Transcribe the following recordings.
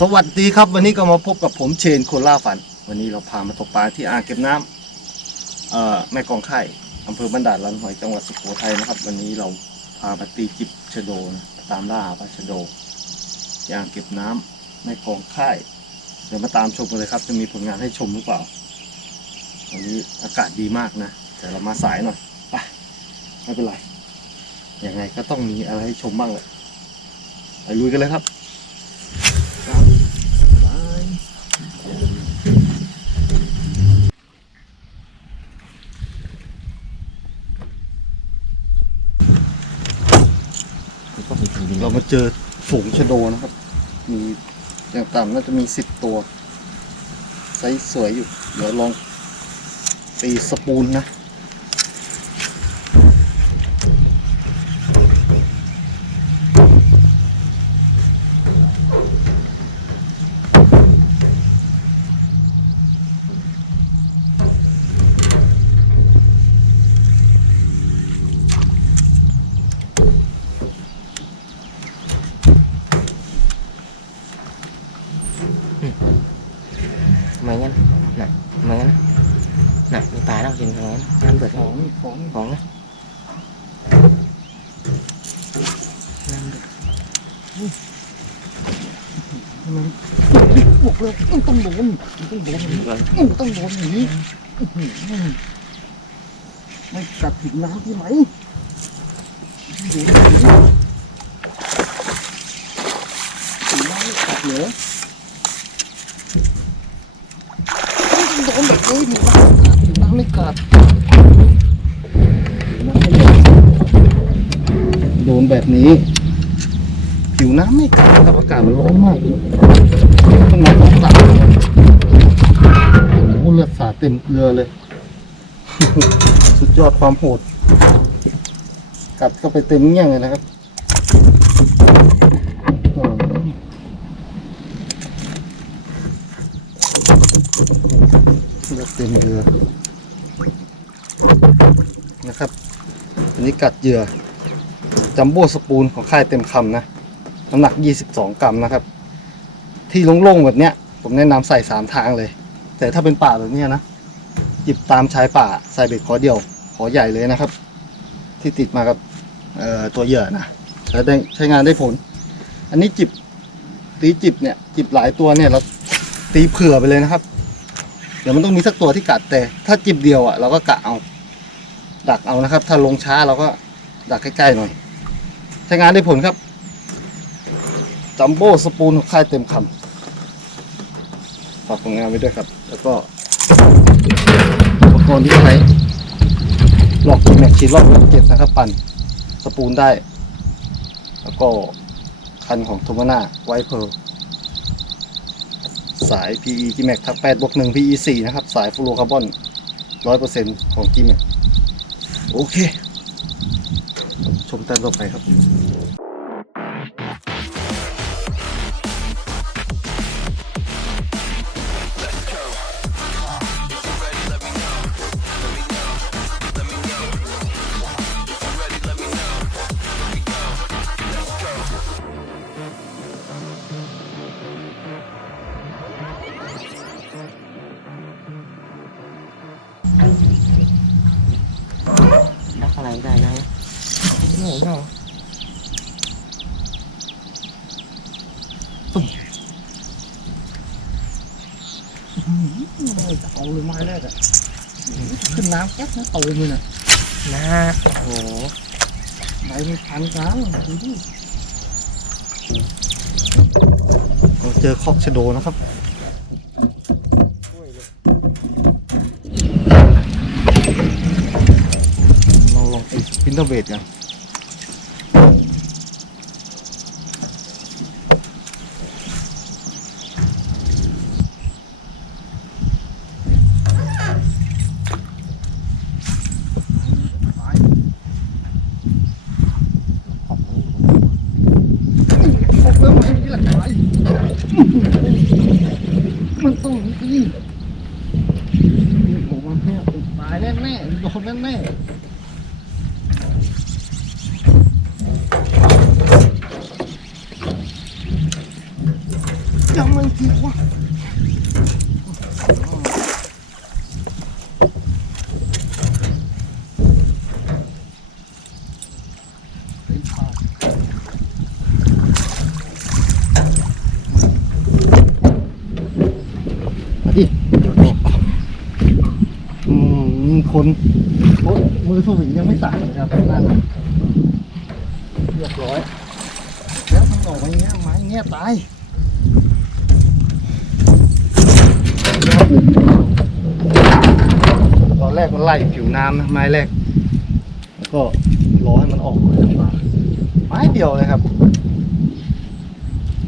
สวัสดีครับ วันนี้ก็มาพบกับผมเชนโคนล่าฝัน วันนี้เราพามาตกปลาที่อ่างเก็บน้ำเอ่อแม่กองไข่อำเภอบันดาลลันหอยจังหวัดสุโขทัยนะครับ วันนี้เราพามาตีจิบชะโดนะตามล่าปลาชะโดที่อ่างเก็บน้ำแม่กองไข่เดี๋ยวมาตามชมกันเลยครับ จะมีผลงานให้ชมหรือเปล่าวันนี้อากาศดีมากนะแต่เรามาสายหน่อยไปไม่เป็นไรยังไงก็ต้องมีอะไรให้ชมบ้างแหละไปลุยกันเลยครับ เจอฝูงชะโดนะครับ มีอย่างต่ำน่าจะมีสิบตัวไซส์สวยอยู่ เดี๋ยวลองตีสปูนนะ ทำไมงั้นน่ะทำไมงั้นน่ะมีปลาแล้วจริงทำไมงั้นน้ำเดือด ของของ ของนะน้ำเดือด บอกเลยมันต้องโดนมันต้องโดนอย่างนี้มันต้องโดนอย่างนี้ไม่กัดถึงน้ำที่ไหมโดนอย่างนี้ถึงน้ำไม่กัดเหรอต้องโดนแบบนี้ถึงน้ำกัดถึงน้ำไม่กัดโดนแบบนี้ ผิวน้ำไม่กัดครับอากาศมันร้อนมากต้องมาต้องตัดโอ้โหเลือดสาดเต็มเรือเลย สุดยอดความโหด กัดเข้าไปเต็มเงี้ยงเลยนะครับเลือดเต็มเรือนะครับ อันนี้กัดเหยื่อจัมโบ้สปูนของค่ายเต็มคำนะ น้ำหนัก 22 กรัมนะครับ ที่โล่งๆแบบเนี้ย ผมแนะนำใส่สามทางเลย แต่ถ้าเป็นป่าแบบเนี้ยนะ หยิบตามชายป่าใส่เบ็ดขอเดียว ขอใหญ่เลยนะครับ ที่ติดมากับตัวเหยื่อนะแล้วใช้งานได้ผล อันนี้จิบตีจิบเนี่ยจิบหลายตัวเนี่ยเราตีเผื่อไปเลยนะครับ เดี๋ยวมันต้องมีสักตัวที่กัดแต่ ถ้าจิบเดียวอะเราก็กะเอา ดักเอานะครับ ถ้าลงช้าเราก็ดักใกล้ๆหน่อย ใช้งานได้ผลครับ จัมโบ้สปูนของค่ายเต็มคำฝากผลงานไว้ด้วยครับ แล้วก็อุปกรณ์ที่ใช้หลอกแม็กชีรอบเจ็ดนะครับปั่นสปูนได้ แล้วก็คันของโทมาน่าไวเพอร์สาย PE G Max ทับ8บวก1 PE 4นะครับ สายฟลูโรคาร์บอน 100%ของ G Max โอเค ชมต้มต่อไปครับ อะไรได้นะโอ้โหจะเอาเลยไม้แรกอะขึ้นน้ำแก๊สนะโตเลยน่ะน้าโอ้โหไม้ไม่พันกันดูดิเราเจอคอกชะโดนะครับ เราลองติดพิน เทอร์เบดกัน ออกเริ่มมาอย่างนี้แหละตายมันต้องอย่างนี้ผมว่าแม่ตายแน่แน่ๆโดนแน่แน่ๆ จำมันทีวะมาดิอืมคนโอ๊ยมือสวิงยังไม่สั่นเลยครับนั่นน่ะเรียบร้อย แล้วมันออกมาอย่างเงี้ยไม้อย่างเงี้ยตาย ตอนแรกมันไล่ผิวน้ำนะไม้แรก แล้วก็รอให้มันออกมาจากป่าไม้เดียวเลยครับ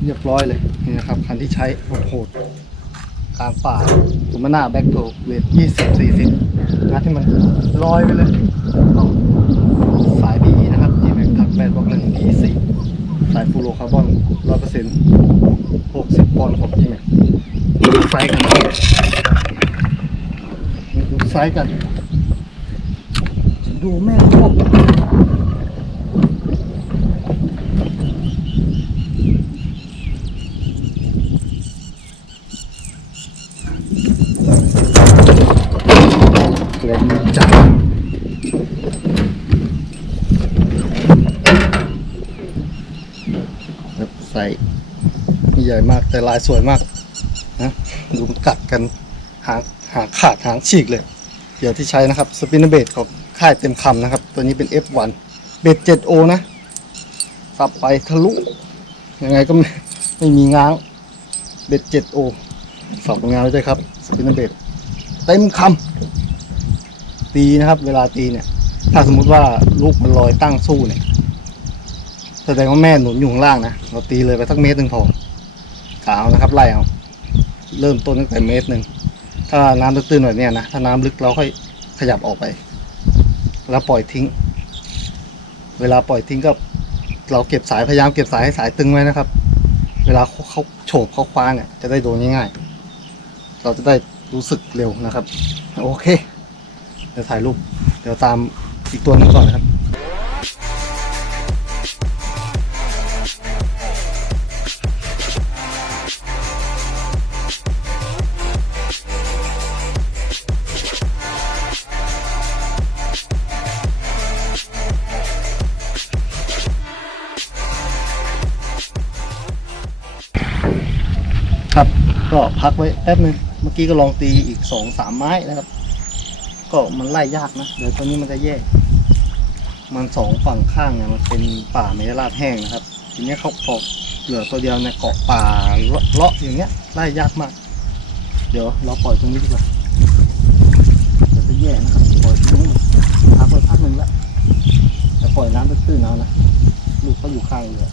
เรียบร้อยเลยนี่นะครับ คันที่ใช้โหดกลางป่าผมมาหน้าแบ็คโทเวทยี่สิบสี่สิบงัดให้มันลอยไปเลยสาย PE นะครับ g m a x ทักแปดบอกหนึ่ง PE สี่สายฟูโรคาร์บอนร้อยเปอร์เซ็นต์หกสิบปอนด์ของ g m a x ดูไซส์กันนะครับดู ไซส์กัน ดูแม่พวกเล่นจับครับใส่ไม่ใหญ่มากแต่ลายสวยมากนะดูมันกัดกันหางหางขาดหางฉีกเลย เดี๋ยวที่ใช้นะครับสปินเนอร์เบดของค่ายเต็มคำนะครับ ตัวนี้เป็น F1 เบด 7O นะสับไปทะลุยังไงก็ไม่ไม่มีง้างเบด 7O สับงานไว้ด้วยครับสปินเนอร์เบดเต็มคำตีนะครับ เวลาตีเนี่ย ถ้าสมมุติว่าลูกมันลอยตั้งสู้เนี่ยแสดงว่าแม่หนุนอยู่ข้างล่างนะเราตีเลยไปสักเมตรหนึ่งพอกาวนะครับไล่เอาเริ่มต้นตั้งแต่เมตรหนึ่ง ถ้าน้ำลึกตื้นแบบเนี้ยนะ ถ้าน้ำลึกเราค่อยขยับออกไป แล้วปล่อยทิ้ง เวลาปล่อยทิ้งก็ เราเก็บสายพยายามเก็บสายให้สายตึงไว้นะครับ เวลาเขาโฉบเขาคว้าเนี่ยจะได้โดนง่ายๆ เราจะได้รู้สึกเร็วนะครับ โอเค เดี๋ยวถ่ายรูป เดี๋ยวตามอีกตัวหนึงก่อนนะครับ ก็พักไว้แป๊บนึงเมื่อกี้ก็ลองตีอีกสองสามไม้นะครับ ก็มันไล่ยากนะเดี๋ยวตัวนี้มันจะแยกมันสองฝั่งข้างเนี่ยมันเป็นป่าเมลาดแห้งนะครับ ทีนี้เขาเกเหลือตัวเดียวในเกาะป่าเลาะอย่างเงี้ยไล่ยากมาก เดี๋ยวเราปล่อยตรงนี้ดีกว่าเดี๋ยวจะแย่นะครับปล่อยตรงนี้พักไว้พักหนึ่งแล้วแต่ปล่อยน้ำไปตื้นเอานะลูกเขาอยู่ข้างเรือ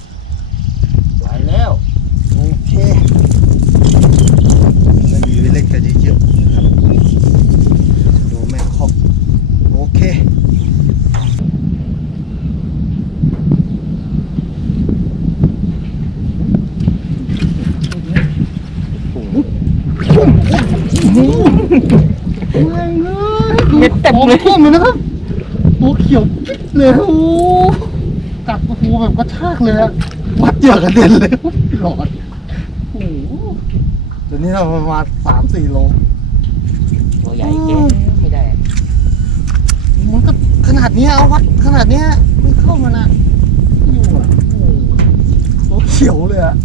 ไปแล้ว โอเคจะมีเล็กๆกันเยอะๆนะครับ ดูแม่คอกโอเค โอ้โหแม่งเลย เม็ดเต็มเลยท่วมเลยนะครับตัวเขียวปิ๊ดเลยโอ้โหกัดโอ้โหแบบกระชากเลยอะวัดเหยื่อกระเด็นเลยหลอดโอ้โหเดี๋ยวนี้เราประมาณสามสี่โล ตัวใหญ่เจ๊ไม่ได้ มันก็ขนาดเนี้ยเอาวัดขนาดเนี้ยไม่เข้ามานะอยู่อะโอ้โหตัวเขียวเลยอะ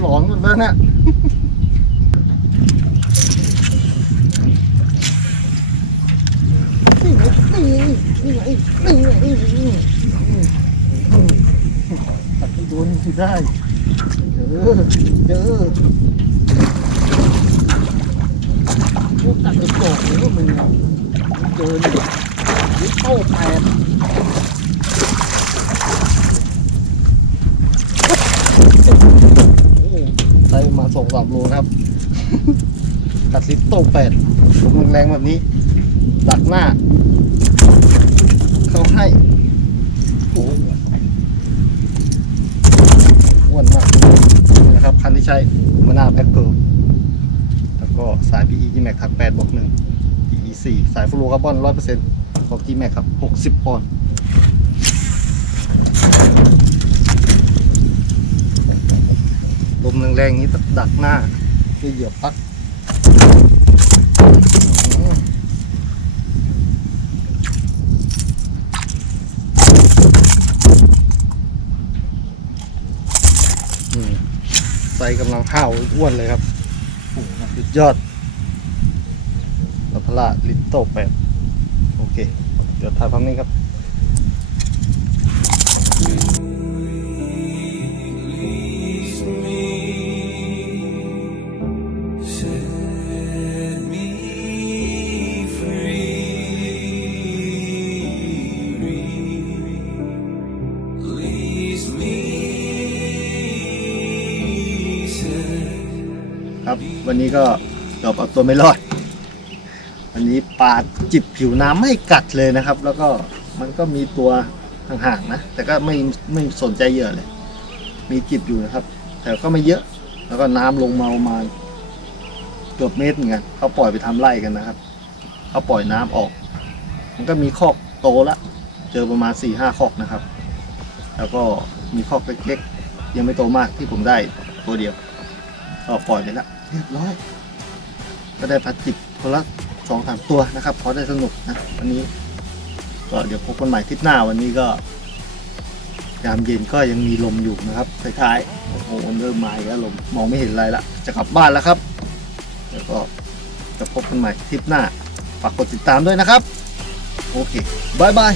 หลอนหมดแล้วเนี่ยนี่ไงนี่ไงนี่ไงนี่ไงนี่ไง ตัดไปโดนสิได้เจอเจอพวกตัดไปกรอกเลยว่ามึงเจอเนี่ยยึดเข้าแปดได้มาสองสามโลครับตัดลิปโต้แปดผมแรงแบบนี้ ดักหน้า เขาให้โอ้อ้วนมากนะครับ คันที่ใช้มาน้าแพ็คเกิลแล้วก็สาย PE G Max ถัก8บวก1 PE 4สายฟลูโรคาร์บอน100%ของ G Max ครับ 60 ปอนด์ลมแรงๆนี้ดักหน้าด้วยเหยื่อปักอื้อหืออืม ใส่กำลังห้าวอ้วนเลยครับสุดยอดลัพละลิตโตแปดโอเค เดี๋ยวถ่ายภาพนี้ครับ วันนี้ก็เกือบเอาตัวไม่รอด วันนี้ปลาจิบผิวน้ำไม่กัดเลยนะครับ แล้วก็มันก็มีตัวห่างๆนะ แต่ก็ไม่ไม่สนใจเยื่อเลย มีจิบอยู่นะครับ แต่ก็ไม่เยอะ แล้วก็น้ำลงมาประมาณเกือบเมตรเหมือนกันเขาปล่อยไปทำไร่กันนะครับเขาปล่อยน้ำออก มันก็มีคอกโตละ เจอประมาณสี่ห้าคอกนะครับ แล้วก็มีคอกเล็กๆยังไม่โตมากที่ผมได้ตัวเดียวก็ปล่อยไปแล้ว เรียบร้อย ก็ได้ปลาจิบคนละสองสามตัวนะครับพอได้สนุกนะวันนี้ ก็เดี๋ยวพบกันใหม่ทริปหน้าวันนี้ก็ยามเย็นก็ยังมีลมอยู่นะครับท้ายๆโอ้โหเริ่มมาอีกแล้วลมมองไม่เห็นอะไรละจะกลับบ้านแล้วครับแล้วก็จะพบกันใหม่ทริปหน้า ฝากกดติดตามด้วยนะครับ โอเคบายบาย